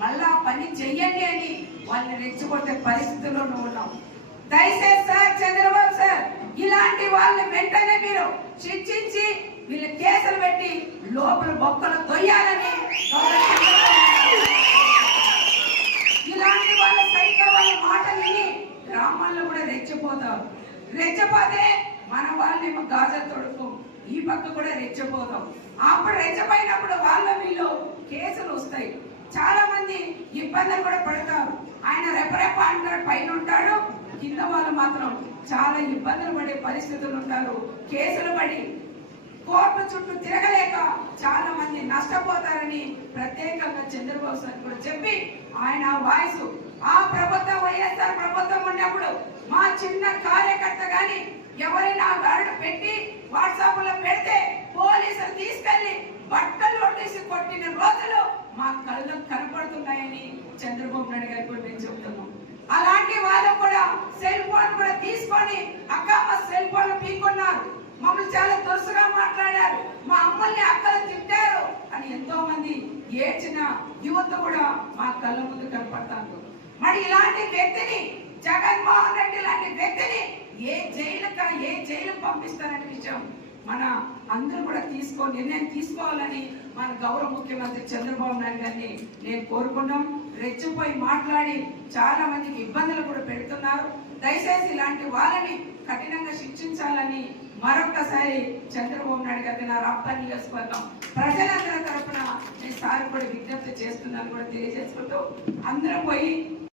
మళ్ళా పని చెయ్యండి అని వాళ్ళని రెచ్చగొట్టే పరిస్థితుల్లో నువ్వు ఉన్నావు. దయచేసి సార్, చంద్రబాబు సార్, ఇలాంటి వాళ్ళని వెంటనే మీరు శిక్షించి వీళ్ళ కేసులు పెట్టి లోపల బొక్కలు తొయ్యాలని, ఇలాంటి వాళ్ళ సైతం వాళ్ళ మాటలు విని గ్రామాల్లో కూడా రెచ్చిపోతారు. రెచ్చపోతే మన వాళ్ళేమో గాజా తొడుకు, ఈ పక్క కూడా రెచ్చపోతాం. అప్పుడు రెచ్చపోయినప్పుడు వాళ్ళ వీళ్ళు కేసులు వస్తాయి. చాలా మంది ఇబ్బందులు కూడా పడతారు. ఆయన రెపరెప అంటాడు, పైన ఉంటాడు, కింద వాళ్ళు మాత్రం చాలా ఇబ్బందులు పడే పరిస్థితులు ఉంటారు. కేసులు పడి కోర్టు చుట్టూ తిరగలేక చాలా మంది నష్టపోతారని ప్రత్యేకంగా చంద్రబాబు సార్ కూడా చెప్పి ఆయన వాయిస్ ఆ ప్రభుత్వం వైఎస్ఆర్ ప్రభుత్వం ఉన్నప్పుడు మా చిన్న కార్యకర్త గాని ఎవరైనా గారుడు పెట్టి వాట్సాప్ లో పెడితే పోలీసులు తీసుకెళ్లి బట్టలు ఒట్టేసి కొట్టిన రోజులు మా కళ్ళకు కనపడుతున్నాయని చంద్రబాబు నాయుడు గారు కూడా మేము చెప్తున్నాం. అలాంటి వాళ్ళు కూడా సెల్ ఫోన్ కూడా తీసుకొని అక్క మా సెల్ ఫోన్ పీకున్నారు, మమ్మల్ని చాలా దురుసుగా మాట్లాడారు, మా అమ్మల్ని అక్కలు తిట్టారు అని ఎంతో మంది ఏడ్చిన యువత కూడా మా కళ్ళ ముందు కనపడతారు. మరి ఇలాంటి వ్యక్తిని, జగన్మోహన్ రెడ్డి లాంటి వ్యక్తిని ఏ జైలు పంపిస్తారనే విషయం మన అందరూ కూడా నిర్ణయం తీసుకోవాలని మన గౌరవ ముఖ్యమంత్రి చంద్రబాబు నాయుడు గారిని నేను కోరుకున్నాం. రెచ్చిపోయి మాట్లాడి చాలా మందికి ఇబ్బందులు కూడా పెడుతున్నారు. దయచేసి ఇలాంటి వాళ్ళని కఠినంగా శిక్షించాలని మరొక్కసారి చంద్రబాబు నాయుడు గారికి నా రాప్తా నియోజకవర్గం ప్రజలందరి తరఫున నేను సార్ కూడా విజ్ఞప్తి చేస్తున్నాను కూడా తెలియజేసుకుంటూ అందరూ పోయి